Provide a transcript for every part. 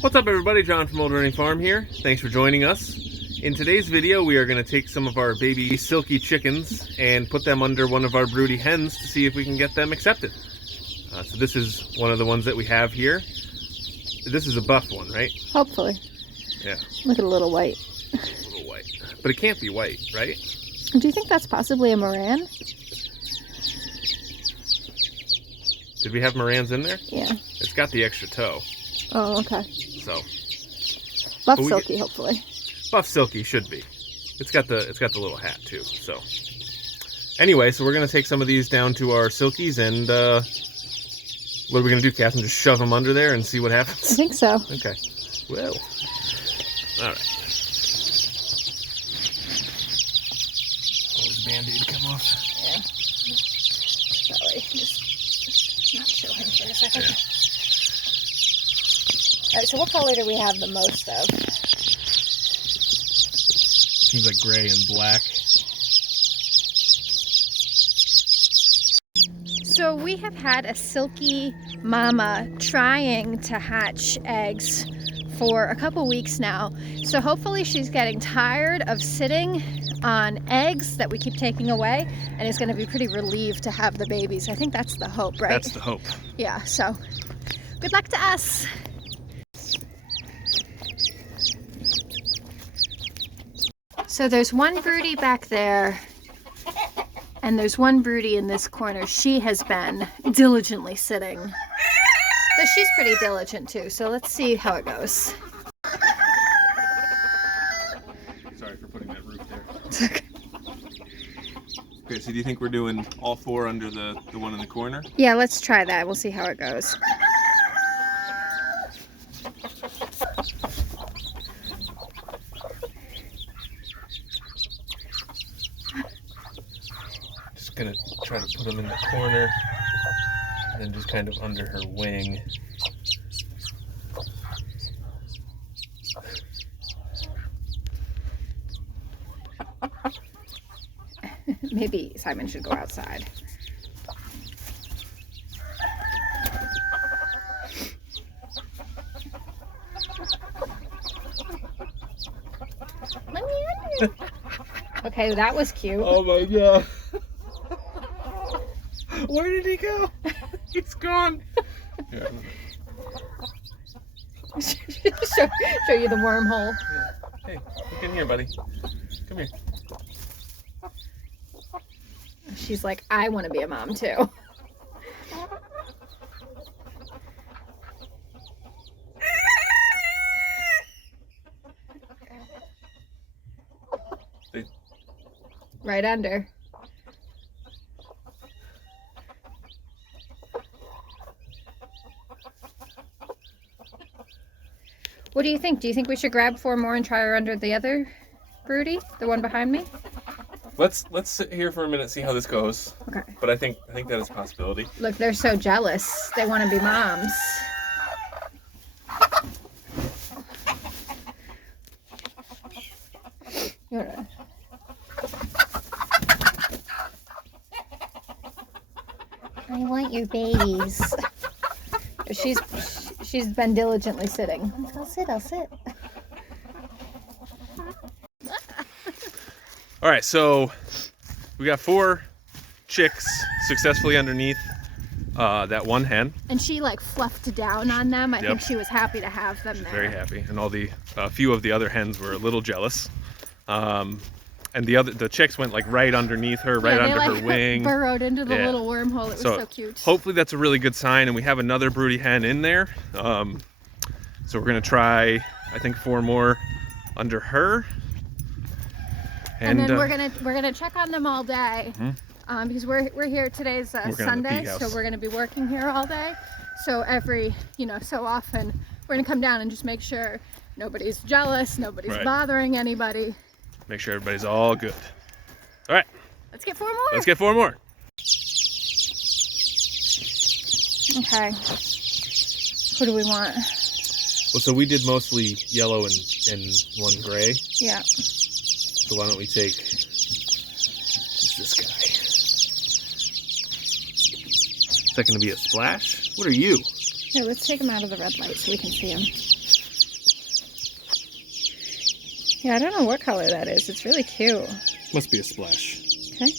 What's up everybody, John from Old Running Farm here. Thanks for joining us. In today's video we are going to take some of our baby silky chickens and put them under one of our broody hens to see if we can get them accepted. So this is one of the ones that we have here. This is a buff one, right? Hopefully. Yeah. Look at a little white. A little white. But it can't be white, right? Do you think that's possibly a Moran? Did we have Morans in there? Yeah. It's got the extra toe. Oh, okay. So. Buff silky, hopefully. Buff silky should be. It's got the little hat too. So. Anyway, so we're gonna take some of these down to our silkies and what are we gonna do, Catherine? Just shove them under there and see what happens? I think so. Okay. Well. All right. Oh, the Band-Aid come off. Yeah. That way. Just not show him for a second. Yeah. All right. So what color do we have the most of? Seems like gray and black. So we have had a silky mama trying to hatch eggs for a couple weeks now. So hopefully she's getting tired of sitting on eggs that we keep taking away and is going to be pretty relieved to have the babies. I think that's the hope, right? That's the hope. Yeah, so good luck to us. So there's one broody back there. And there's one broody in this corner. She has been diligently sitting. Though she's pretty diligent too, so let's see how it goes. Sorry for putting that roof there. Okay, so do you think we're doing all four under the one in the corner? Yeah, let's try that. We'll see how it goes. Gonna try to put them in the corner and then just kind of under her wing. Maybe Simon should go outside. Let me under. Okay, that was cute. Oh my god. Where did he go? He's gone. Yeah. show you the wormhole. Yeah. Hey, look in here, buddy. Come here. She's like, I want to be a mom too. Right under. What do you think? Do you think we should grab 4 more and try her under the other broody, the one behind me? Let's sit here for a minute, see how this goes. Okay. But I think that is a possibility. Look, they're so jealous. They want to be moms. I want your babies. She's been diligently sitting. I'll sit. All right, so we got 4 chicks successfully underneath that one hen. And she like fluffed down on them. I think she was happy to have them there. Very happy. And all the few of the other hens were a little jealous. And the chicks went like right underneath her, right under her wing. Burrowed into the little wormhole. It was so cute. Hopefully that's a really good sign, and we have another broody hen in there. So we're gonna try, I think, 4 more under her. And then we're gonna check on them all day, because we're here. Today's Sunday, so we're gonna be working here all day. So every so often we're gonna come down and just make sure nobody's jealous, nobody's bothering anybody. Make sure everybody's all good. All right. Let's get 4 more. Let's get 4 more. Okay. Who do we want? Well, so we did mostly yellow and one gray. Yeah. So why don't we take this guy? Is that going to be a splash? What are you? Here, let's take him out of the red light so we can see him. Yeah, I don't know what color that is. It's really cute. Must be a splash. Okay.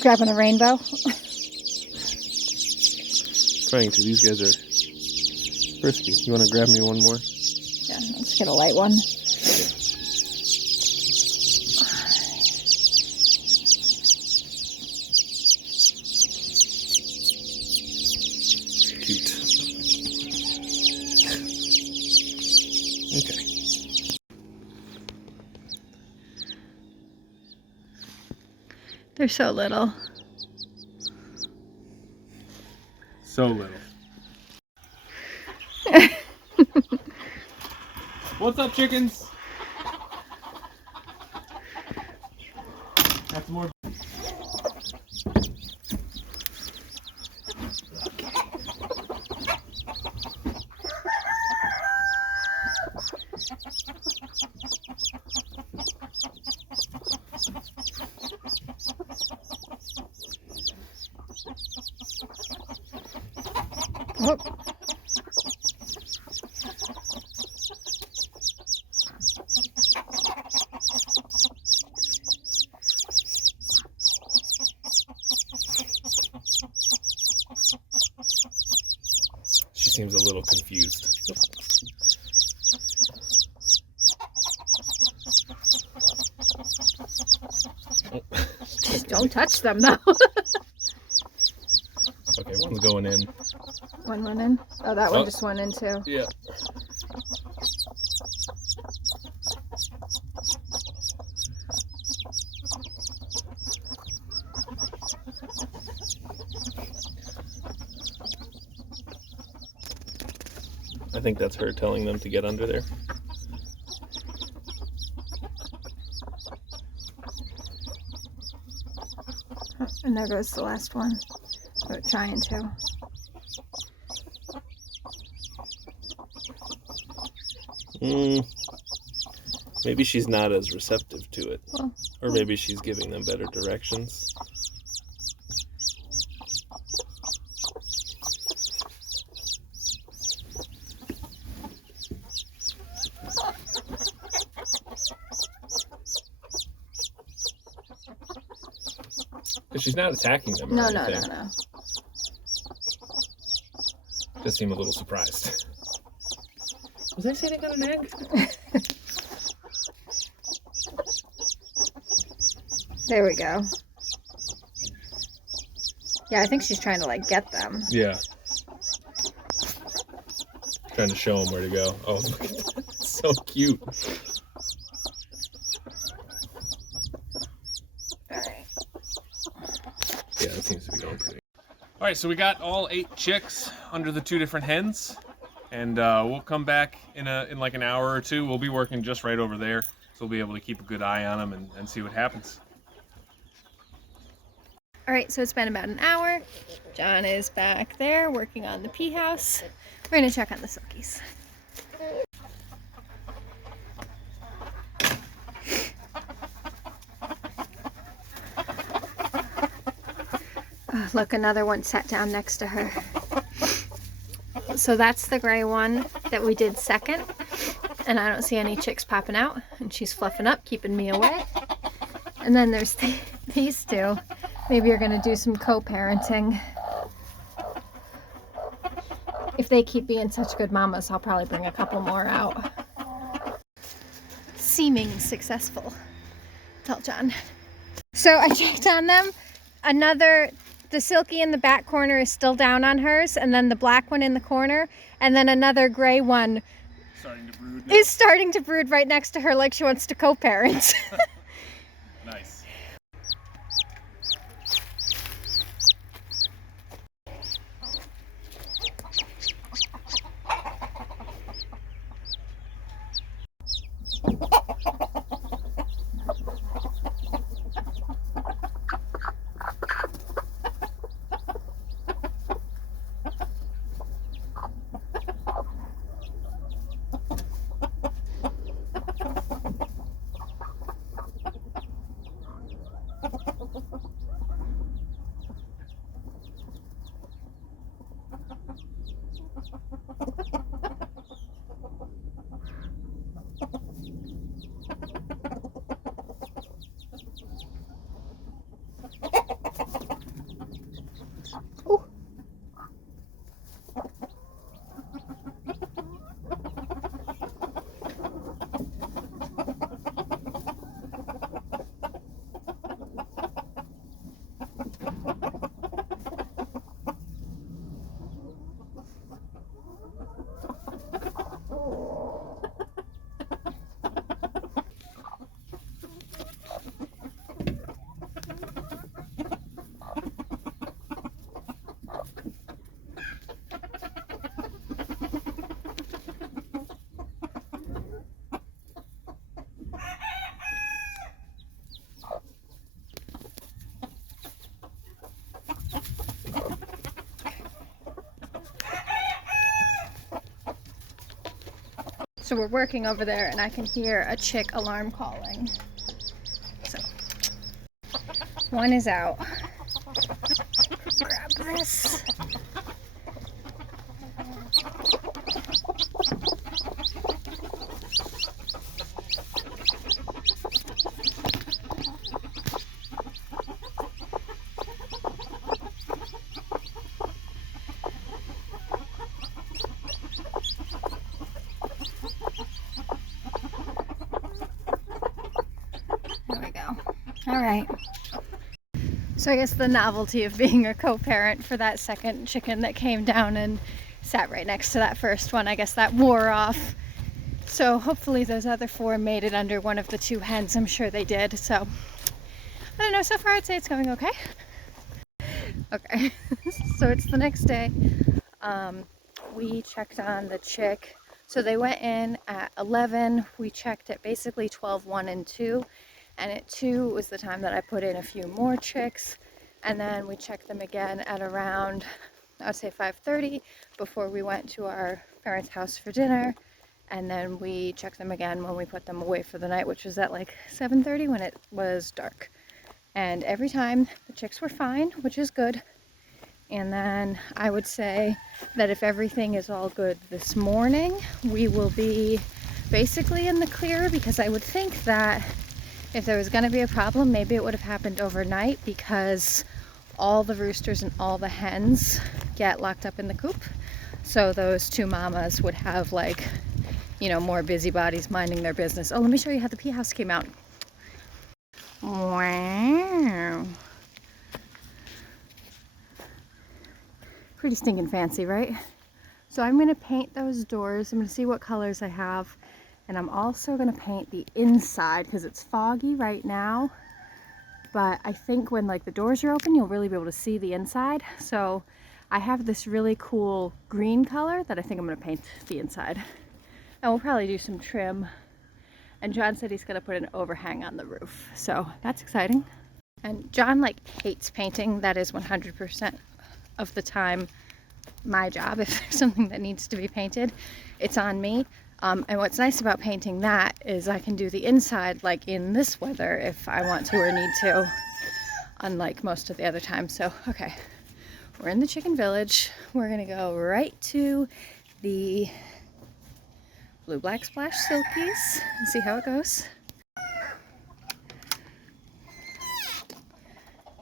Grabbing a rainbow. Trying to. These guys are frisky. You want to grab me one more? Yeah, let's get a light one. Cute. Okay. They're so little. So little. What's up, chickens? Got some more. Oh. She seems a little confused. Just don't touch them, though. Okay, one's going in. One went in? Oh, that one just went in, too. Yeah. I think that's her telling them to get under there. And there goes the last one. We're trying to. Maybe she's not as receptive to it. Well, Or maybe she's giving them better directions. But she's not attacking them or no. anything. Just seem a little surprised. Was I sitting on an egg? There we go. Yeah, I think she's trying to, like, get them. Yeah. Trying to show them where to go. Oh, look at that. It's so cute. Alright. Yeah, that seems to be going pretty. All right, so we got all 8 chicks under the 2 different hens, and we'll come back in like an hour or 2. We'll be working just right over there, so we'll be able to keep a good eye on them and see what happens. All right, so it's been about an hour. John is back there working on the pea house. We're gonna check on the silkies. Oh, look, another one sat down next to her. So that's the gray one that we did second. And I don't see any chicks popping out. And she's fluffing up, keeping me away. And then there's these 2. Maybe you're gonna do some co-parenting. If they keep being such good mamas, I'll probably bring a couple more out. Seeming successful. Tell John. So I checked on them. The silky in the back corner is still down on hers, and then the black one in the corner, and then another gray one is starting to brood right next to her like she wants to co-parent. Nice. So we're working over there and I can hear a chick alarm calling. So one is out. Grab this. There we go. All right. So I guess the novelty of being a co-parent for that second chicken that came down and sat right next to that first one, I guess that wore off. So hopefully those other 4 made it under one of the 2 hens. I'm sure they did. So I don't know. So far I'd say it's going okay. Okay. So it's the next day. We checked on the chick. So they went in at 11. We checked at basically 12, 1, and 2. And at 2 was the time that I put in a few more chicks. And then we checked them again at around, I would say 5:30 before we went to our parents' house for dinner. And then we checked them again when we put them away for the night, which was at like 7:30 when it was dark. And every time the chicks were fine, which is good. And then I would say that if everything is all good this morning, we will be basically in the clear, because I would think that if there was going to be a problem, maybe it would have happened overnight, because all the roosters and all the hens get locked up in the coop. So those 2 mamas would have, like, you know, more busybodies minding their business. Oh, let me show you how the pea house came out. Wow. Pretty stinking fancy, right? So I'm going to paint those doors. I'm going to see what colors I have. And I'm also going to paint the inside because it's foggy right now. But I think when like the doors are open, you'll really be able to see the inside. So I have this really cool green color that I think I'm going to paint the inside. And we'll probably do some trim. And John said he's going to put an overhang on the roof. So that's exciting. And John like hates painting. That is 100% of the time my job. If there's something that needs to be painted, it's on me. And what's nice about painting that is I can do the inside like in this weather if I want to or need to, unlike most of the other times. So, okay, we're in the chicken village. We're gonna go right to the Blue Black Splash Silkies and see how it goes.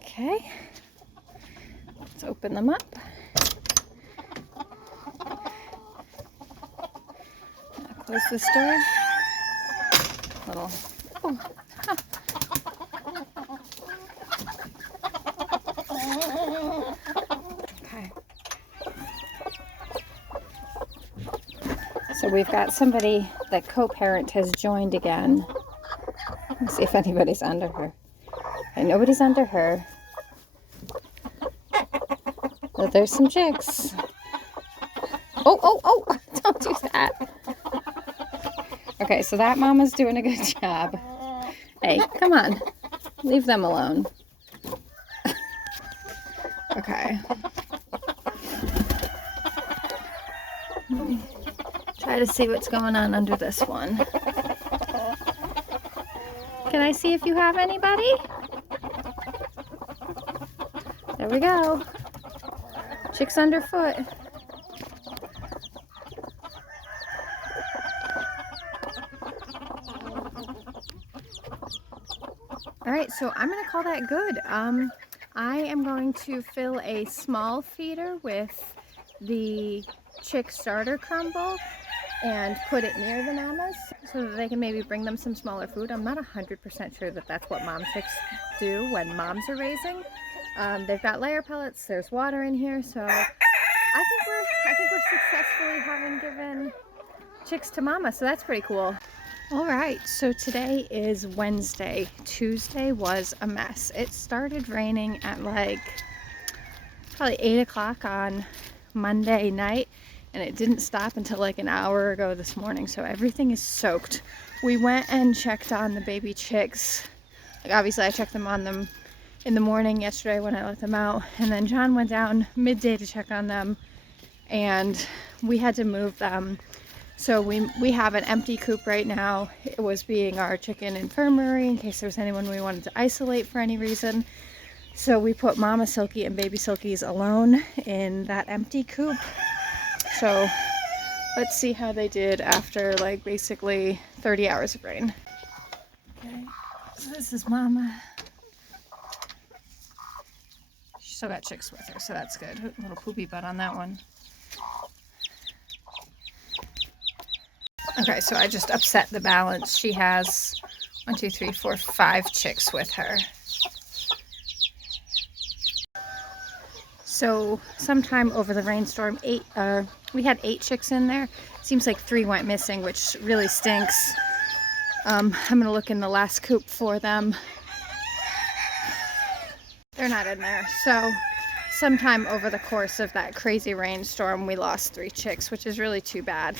Okay, let's open them up. Close this door. Little. Oh, huh. Okay. So we've got somebody that co-parent has joined again. Let's see if anybody's under her. Okay, nobody's under her. But there's some chicks. Oh, oh, oh! Don't do that. Okay, so that mama's doing a good job. Hey, come on. Leave them alone. Okay. Let me try to see what's going on under this one. Can I see if you have anybody? There we go. Chicks underfoot. All right, so I'm gonna call that good. I am going to fill a small feeder with the chick starter crumble and put it near the mamas so that they can maybe bring them some smaller food. I'm not 100% sure that that's what mom chicks do when moms are raising. They've got layer pellets, there's water in here, so I think we're successfully having given chicks to mama, so that's pretty cool. All right, so today is Wednesday. Tuesday was a mess. It started raining at like probably 8 o'clock on Monday night, and it didn't stop until like an hour ago this morning, so everything is soaked. We went and checked on the baby chicks. Like obviously I checked them on them in the morning yesterday when I let them out, and then John went down midday to check on them, and we had to move them So we have an empty coop right now. It was being our chicken infirmary in case there was anyone we wanted to isolate for any reason. So we put Mama Silkie and Baby Silkies alone in that empty coop. So let's see how they did after like basically 30 hours of rain. Okay, so this is Mama. She still got chicks with her, so that's good. A little poopy butt on that one. Okay, so I just upset the balance. She has 1, 2, 3, 4, 5 chicks with her. So sometime over the rainstorm, we had 8 chicks in there. Seems like 3 went missing, which really stinks. I'm gonna look in the last coop for them. They're not in there. So sometime over the course of that crazy rainstorm, we lost 3 chicks, which is really too bad.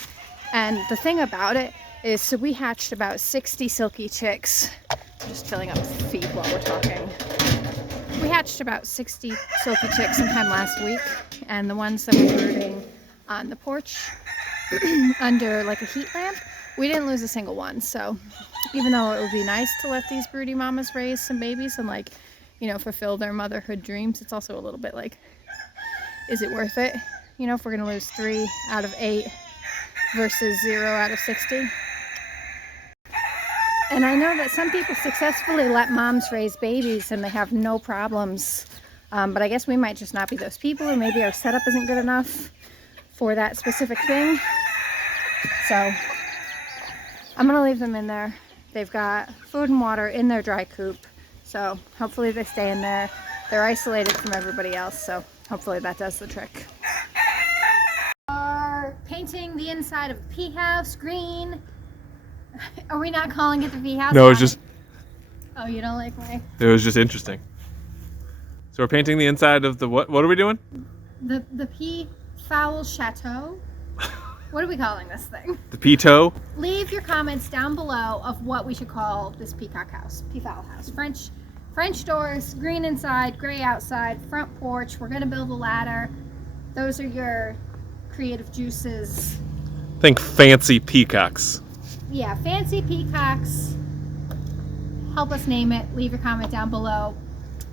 And the thing about it is, so we hatched about 60 silky chicks. I'm just filling up feed while we're talking. We hatched about 60 silky chicks sometime last week, and the ones that were brooding on the porch under like a heat lamp, we didn't lose a single one. So even though it would be nice to let these broody mamas raise some babies and like, you know, fulfill their motherhood dreams, it's also a little bit like, is it worth it? You know, if we're gonna lose 3 out of 8 versus 0 out of 60. And I know that some people successfully let moms raise babies and they have no problems. But I guess we might just not be those people, or maybe our setup isn't good enough for that specific thing. So I'm gonna leave them in there. They've got food and water in their dry coop. So hopefully they stay in there. They're isolated from everybody else, so hopefully that does the trick. Painting the inside of the pea house green. Are we not calling it the pea house? No, it's just... Oh, you don't like my... It was just interesting. So we're painting the inside of the what? What are we doing? The pea fowl chateau. What are we calling this thing? The pea toe? Leave your comments down below of what we should call this peacock house, pea fowl house. French doors, green inside, gray outside, front porch. We're gonna build a ladder. Those are your creative juices. Think fancy peacocks. Yeah, fancy peacocks. Help us name it. Leave your comment down below.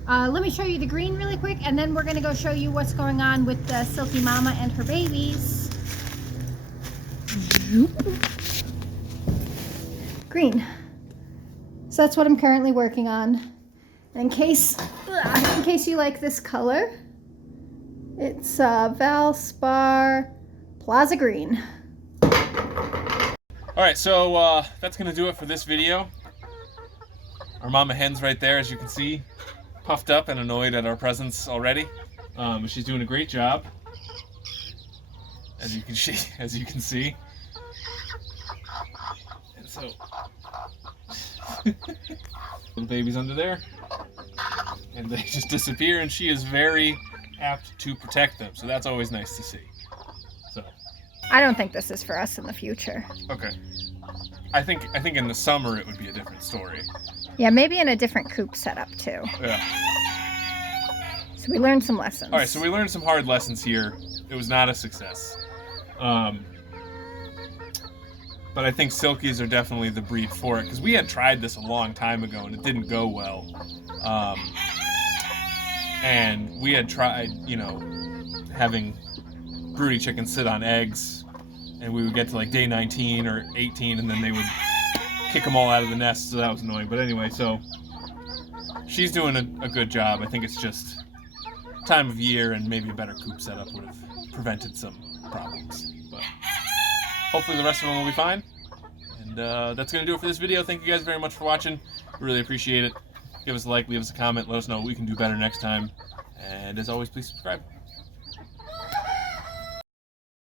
Let me show you the green really quick, and then we're gonna go show you what's going on with the Silky Mama and her babies. Green. So that's what I'm currently working on. In case you like this color, it's Valspar Plaza Green. Alright, so that's going to do it for this video. Our mama hen's right there, as you can see, puffed up and annoyed at our presence already. She's doing a great job, as you can see. And so, little baby's under there, and they just disappear, and she is very apt to protect them, so that's always nice to see. So I don't think this is for us in the future. okay, I think in the summer it would be a different story. Yeah, maybe in a different coop setup too. Yeah. So we learned some lessons. All right, so we learned some hard lessons here. It was not a success. But I think Silkies are definitely the breed for it, because we had tried this a long time ago and it didn't go well. And we had tried, you know, having broody chickens sit on eggs, and we would get to like day 19 or 18 and then they would kick them all out of the nest, so that was annoying. But anyway, so she's doing a good job. I think it's just time of year, and maybe a better coop setup would have prevented some problems. But hopefully the rest of them will be fine. And that's going to do it for this video. Thank you guys very much for watching. We really appreciate it. Give us a like, leave us a comment, let us know what we can do better next time. And as always, please subscribe.